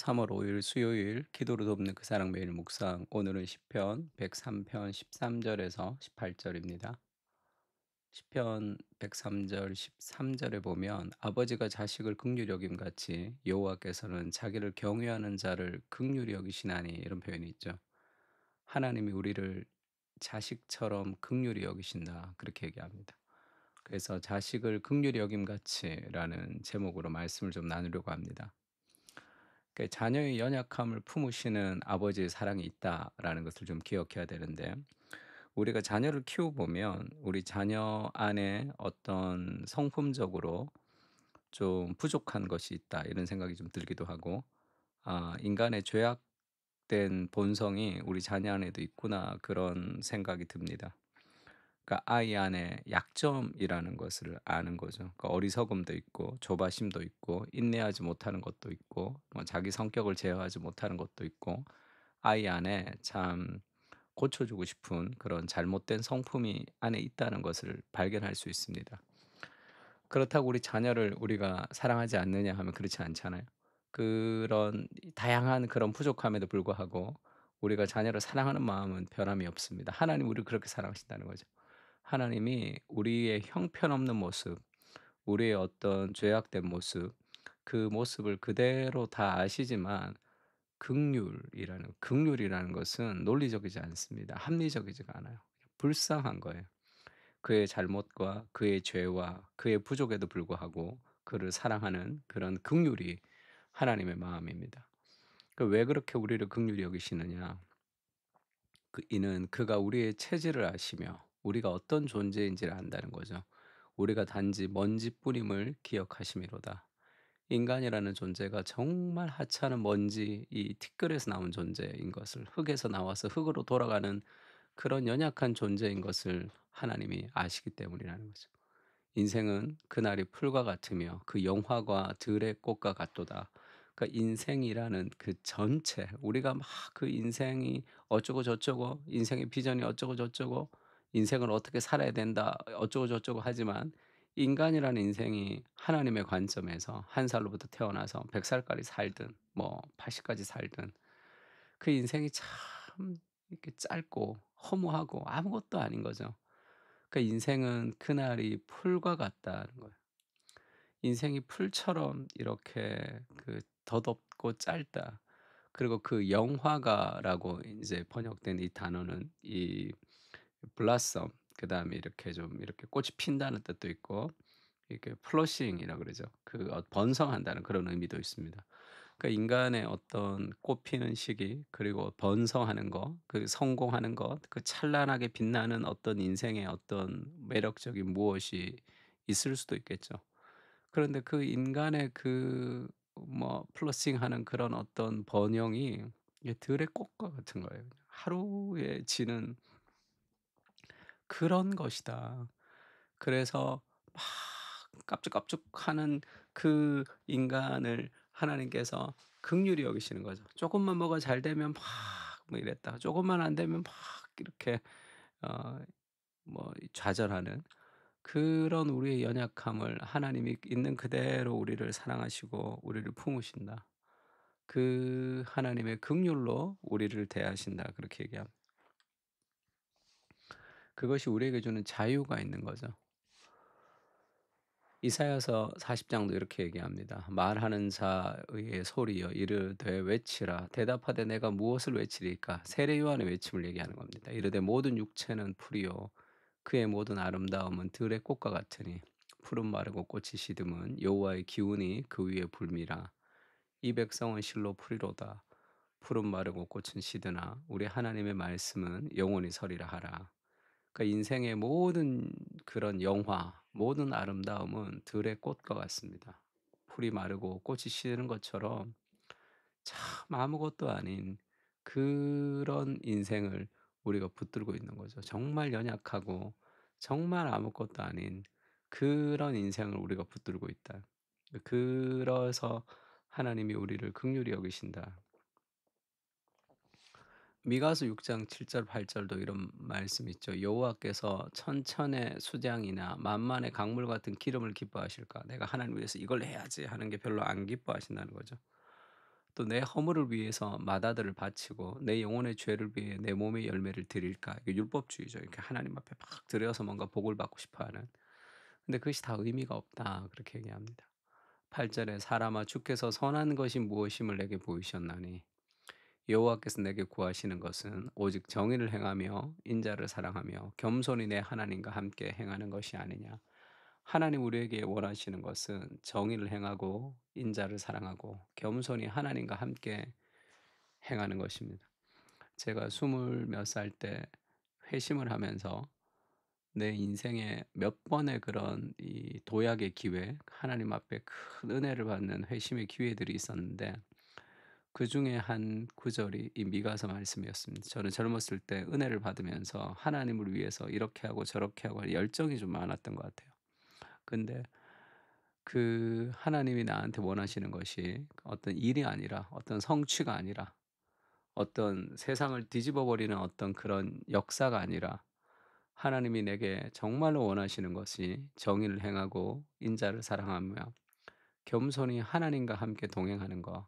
3월 5일 수요일 기도로 돕는 그 사랑 매일 묵상. 오늘은 시편 103편 13절에서 18절입니다. 시편 103절 13절에 보면 아버지가 자식을 긍휼히 여김 같이 여호와께서는 자기를 경외하는 자를 긍휼히 여기시나니, 이런 표현이 있죠. 하나님이 우리를 자식처럼 긍휼히 여기신다, 그렇게 얘기합니다. 그래서 자식을 긍휼히 여김 같이라는 제목으로 말씀을 좀 나누려고 합니다. 자녀의 연약함을 품으시는 아버지의 사랑이 있다라는 것을 좀 기억해야 되는데, 우리가 자녀를 키워보면 우리 자녀 안에 어떤 성품적으로 좀 부족한 것이 있다, 이런 생각이 좀 들기도 하고, 인간의 죄악된 본성이 우리 자녀 안에도 있구나, 그런 생각이 듭니다. 그러니까 아이 안에 약점이라는 것을 아는 거죠. 그러니까 어리석음도 있고 조바심도 있고 인내하지 못하는 것도 있고 뭐 자기 성격을 제어하지 못하는 것도 있고, 아이 안에 참 고쳐주고 싶은 그런 잘못된 성품이 안에 있다는 것을 발견할 수 있습니다. 그렇다고 우리 자녀를 우리가 사랑하지 않느냐 하면 그렇지 않잖아요. 그런 다양한 그런 부족함에도 불구하고 우리가 자녀를 사랑하는 마음은 변함이 없습니다. 하나님 우리를 그렇게 사랑하신다는 거죠. 하나님이 우리의 형편없는 모습, 우리의 어떤 죄악된 모습, 그 모습을 그대로 다 아시지만 긍휼이라는 것은 논리적이지 않습니다. 합리적이지가 않아요. 불쌍한 거예요. 그의 잘못과 그의 죄와 그의 부족에도 불구하고 그를 사랑하는 그런 긍휼이 하나님의 마음입니다. 왜 그렇게 우리를 긍휼히 여기시느냐? 이는 그가 우리의 체질을 아시며 우리가 어떤 존재인지를 안다는 거죠. 우리가 단지 먼지뿐임을 기억하심이로다. 인간이라는 존재가 정말 하찮은 먼지, 이 티끌에서 나온 존재인 것을, 흙에서 나와서 흙으로 돌아가는 그런 연약한 존재인 것을 하나님이 아시기 때문이라는 거죠. 인생은 그날이 풀과 같으며 그 영화가 들의 꽃과 같도다. 그러니까 인생이라는 그 전체, 우리가 막 그 인생이 어쩌고 저쩌고, 인생의 비전이 어쩌고 저쩌고, 인생을 어떻게 살아야 된다 어쩌고 저쩌고 하지만, 인간이라는 인생이 하나님의 관점에서 한 살로부터 태어나서 100살까지 살든 뭐 80까지 살든 그 인생이 참 이렇게 짧고 허무하고 아무것도 아닌 거죠. 그러니까 인생은 그날이 풀과 같다는 거예요. 인생이 풀처럼 이렇게 덧없고 짧다. 그리고 그 영화가라고 인제 번역된 이 단어는 이 블라썸, 그다음에 이렇게 좀 이렇게 꽃이 핀다는 뜻도 있고, 이렇게 플러싱이라 그러죠. 번성한다는 그런 의미도 있습니다. 그러니까 인간의 어떤 꽃피는 시기, 그리고 번성하는 것, 그 성공하는 것, 그 찬란하게 빛나는 어떤 인생의 어떤 매력적인 무엇이 있을 수도 있겠죠. 그런데 그 인간의 뭐 플러싱하는 그런 어떤 번영이 이게 들의 꽃과 같은 거예요. 하루에 지는 그런 것이다. 그래서 막 깝죽깝죽하는 그 인간을 하나님께서 긍휼히 여기시는 거죠. 쪼끔만 뭐가 잘 되면 막 뭐 이랬다가 쪼금만 안 되면 막 이렇게 어 뭐 좌절하는 그런 우리의 연약함을 하나님이 있는 그대로 우리를 사랑하시고 우리를 품으신다. 그 하나님의 긍휼로 우리를 대하신다, 그렇게 얘기합니다. 그것이 우리에게 주는 자유가 있는 거죠. 이사야서 40장도 이렇게 얘기합니다. 말하는 자의 소리여 이르되 외치라. 대답하되 내가 무엇을 외치리까? 세례 요한의 외침을 얘기하는 겁니다. 이르되 모든 육체는 풀이요 그의 모든 아름다움은 들의 꽃과 같으니 푸른 마르고 꽃이 시듬은 여호와의 기운이 그 위에 불미라. 이 백성은 실로 풀이로다. 푸른 마르고 꽃은 시드나 우리 하나님의 말씀은 영원히 서리라 하라. 그러니까 인생의 모든 그런 영화, 모든 아름다움은 들의 꽃과 같습니다. 풀이 마르고 꽃이 시드는 것처럼 참 아무것도 아닌 그런 인생을 우리가 붙들고 있는 거죠. 정말 연약하고 정말 아무것도 아닌 그런 인생을 우리가 붙들고 있다. 그래서 하나님이 우리를 긍휼히 여기신다. 미가서 6장 7절 8 절도 이런 말씀이 있죠. 여호와께서 천천의 수장이나 만만의 강물 같은 기름을 기뻐하실까? 내가 하나님 위해서 이걸 해야지 하는 게 별로 안 기뻐하신다는 거죠. 또 '내 허물을 위해서 맏아들을 바치고 내 영혼의 죄를 위해 내 몸의 열매를 드릴까?' 이게 율법주의죠. 이렇게 하나님 앞에 막 드려서 뭔가 복을 받고 싶어 하는. 근데 그것이 다 의미가 없다. 그렇게 얘기합니다. 8 절에 "사람아 주께서 선한 것이 무엇임을 내게 보이셨나니 여호와께서 내게 구하시는 것은 오직 정의를 행하며 인자를 사랑하며 겸손히 내 하나님과 함께 행하는 것이 아니냐." 하나님 우리에게 원하시는 것은 정의를 행하고 인자를 사랑하고 겸손히 하나님과 함께 행하는 것입니다. 제가 스물 몇 살 때 회심을 하면서 내 인생에 몇 번의 그런 이 도약의 기회, 하나님 앞에 큰 은혜를 받는 회심의 기회들이 있었는데 그중에 한 구절이 이 미가서 말씀이었습니다. 저는 젊었을 때 은혜를 받으면서 하나님을 위해서 이렇게 하고 저렇게 하고 열정이 좀 많았던 것 같아요. 근데 그 하나님이 나한테 원하시는 것이 어떤 일이 아니라 어떤 성취가 아니라 어떤 세상을 뒤집어 버리는 어떤 그런 역사가 아니라 하나님이 내게 정말로 원하시는 것이 정의를 행하고 인자를 사랑하며 겸손히 하나님과 함께 동행하는 것.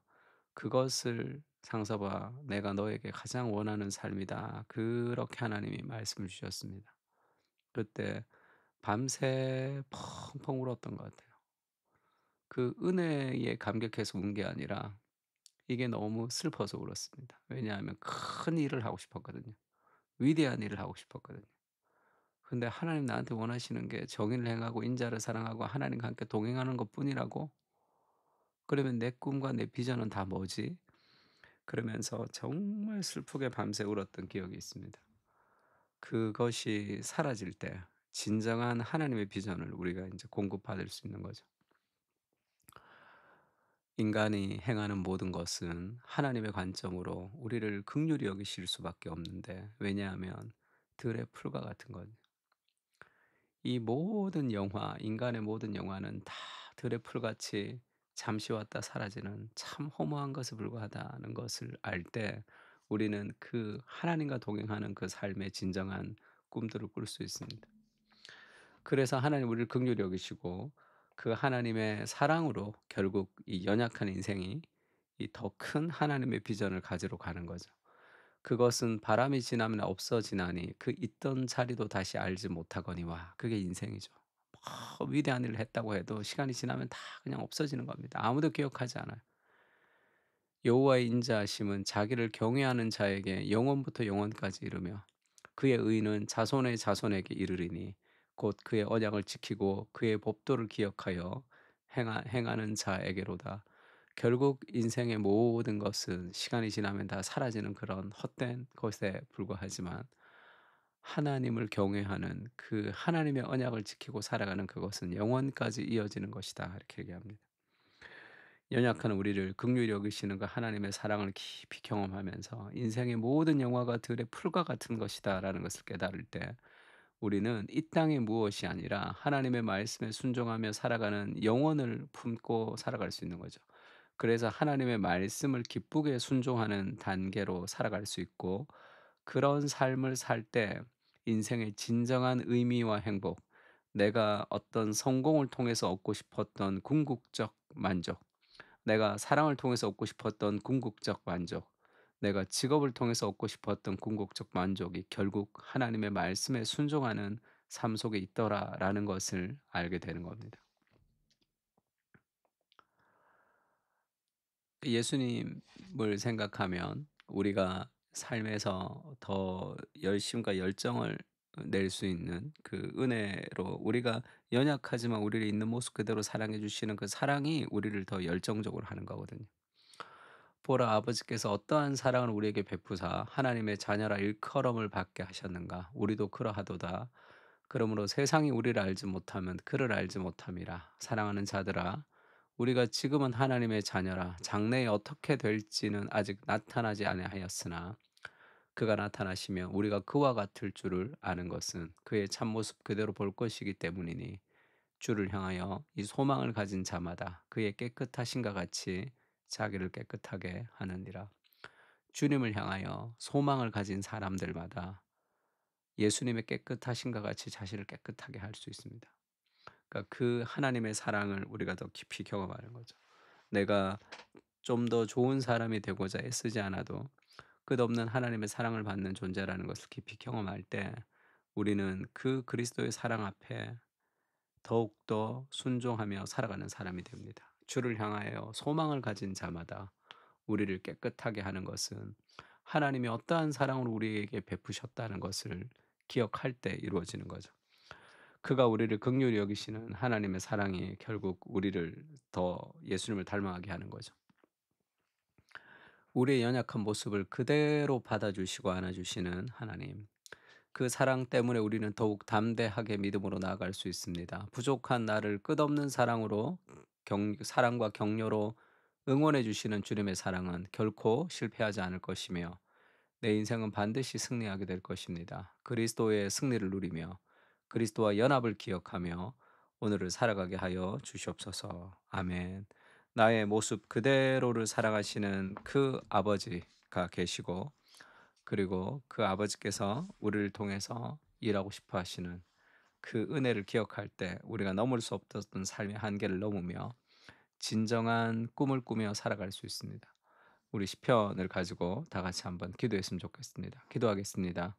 그것을 상서봐 내가 너에게 가장 원하는 삶이다. 그렇게 하나님이 말씀을 주셨습니다. 그때 밤새 펑펑 울었던 것 같아요. 그 은혜에 감격해서 운 게 아니라 이게 너무 슬퍼서 울었습니다. 왜냐하면 큰 일을 하고 싶었거든요. 위대한 일을 하고 싶었거든요. 근데 하나님 나한테 원하시는 게 정의를 행하고 인자를 사랑하고 하나님과 함께 동행하는 것뿐이라고? 그러면 내 꿈과 내 비전은 다 뭐지? 그러면서 정말 슬프게 밤새 울었던 기억이 있습니다. 그것이 사라질 때 진정한 하나님의 비전을 우리가 인제 공급받을 수 있는 거죠. 인간이 행하는 모든 것은 하나님의 관점으로 우리를 긍휼히 여기실 수밖에 없는데 왜냐하면 들의 풀과 같은 거죠. 이 모든 영화, 인간의 모든 영화는 다 들의 풀같이 잠시 왔다 사라지는 참 허무한 것에 불과하다는 것을 알 때 우리는 그 하나님과 동행하는 그 삶의 진정한 꿈들을 꿀 수 있습니다. 그래서 하나님 우리를 긍휼히 여기시고 그 하나님의 사랑으로 결국 이 연약한 인생이 이 더 큰 하나님의 비전을 가지러 가는 거죠. 그것은 바람이 지나면 없어지나니 그 있던 자리도 다시 알지 못하거니와 그게 인생이죠. 뭐 위대한 일을 했다고 해도 시간이 지나면 다 그냥 없어지는 겁니다. 아무도 기억하지 않아요. 여호와의 인자하심은 자기를 경외하는 자에게 영원부터 영원까지 이르며 그의 의는 자손의 자손에게 이르리니 곧 그의 언약을 지키고 그의 법도를 기억하여 행하는 자에게로다. 결국 인생의 모든 것은 시간이 지나면 다 사라지는 그런 헛된 것에 불과하지만 하나님을 경외하는 그 하나님의 언약을 지키고 살아가는 그것은 영원까지 이어지는 것이다. 이렇게 얘기합니다. 연약한 우리를 긍휼히 여기시는 그 하나님의 사랑을 깊이 경험하면서 인생의 모든 영화가 들의 풀과 같은 것이다라는 것을 깨달을 때 우리는 이 땅의 무엇이 아니라 하나님의 말씀에 순종하며 살아가는 영혼을 품고 살아갈 수 있는 거죠. 그래서 하나님의 말씀을 기쁘게 순종하는 단계로 살아갈 수 있고 그런 삶을 살 때 인생의 진정한 의미와 행복, 내가 어떤 성공을 통해서 얻고 싶었던 궁극적 만족, 내가 사랑을 통해서 얻고 싶었던 궁극적 만족, 내가 직업을 통해서 얻고 싶었던 궁극적 만족이 결국 하나님의 말씀에 순종하는 삶 속에 있더라라는 것을 알게 되는 겁니다. 예수님을 생각하면 우리가 삶에서 더 열심과 열정을 낼 수 있는 그 은혜로 우리가 연약하지만 우리를 있는 모습 그대로 사랑해 주시는 그 사랑이 우리를 더 열정적으로 하는 거거든요. 보라 아버지께서 어떠한 사랑을 우리에게 베푸사 하나님의 자녀라 일컬음을 받게 하셨는가 우리도 그러하도다. 그러므로 세상이 우리를 알지 못하면 그를 알지 못함이라. 사랑하는 자들아 우리가 지금은 하나님의 자녀라 장래에 어떻게 될지는 아직 나타나지 아니하였으나 그가 나타나시면 우리가 그와 같을 줄을 아는 것은 그의 참모습 그대로 볼 것이기 때문이니 주를 향하여 이 소망을 가진 자마다 그의 깨끗하신가 같이 자기를 깨끗하게 하느니라. 주님을 향하여 소망을 가진 사람들마다 예수님의 깨끗하신가 같이 자신을 깨끗하게 할 수 있습니다. 그러니까 그 하나님의 사랑을 우리가 더 깊이 경험하는 거죠. 내가 좀 더 좋은 사람이 되고자 애쓰지 않아도 끝없는 하나님의 사랑을 받는 존재라는 것을 깊이 경험할 때 우리는 그 그리스도의 사랑 앞에 더욱더 순종하며 살아가는 사람이 됩니다. 주를 향하여 소망을 가진 자마다 우리를 깨끗하게 하는 것은 하나님이 어떠한 사랑을 우리에게 베푸셨다는 것을 기억할 때 이루어지는 거죠. 그가 우리를 긍휼히 여기시는 하나님의 사랑이 결국 우리를 더 예수님을 닮아가게 하는 거죠. 우리의 연약한 모습을 그대로 받아주시고 안아주시는 하나님. 그 사랑 때문에 우리는 더욱 담대하게 믿음으로 나아갈 수 있습니다. 부족한 나를 끝없는 사랑으로 사랑과 격려로 응원해 주시는 주님의 사랑은 결코 실패하지 않을 것이며 내 인생은 반드시 승리하게 될 것입니다. 그리스도의 승리를 누리며 그리스도와 연합을 기억하며 오늘을 살아가게 하여 주시옵소서. 아멘. 나의 모습 그대로를 사랑하시는 그 아버지가 계시고 그리고 그 아버지께서 우리를 통해서 일하고 싶어 하시는 그 은혜를 기억할 때 우리가 넘을 수 없었던 삶의 한계를 넘으며 진정한 꿈을 꾸며 살아갈 수 있습니다. 우리 시편을 가지고 다 같이 한번 기도했으면 좋겠습니다. 기도하겠습니다.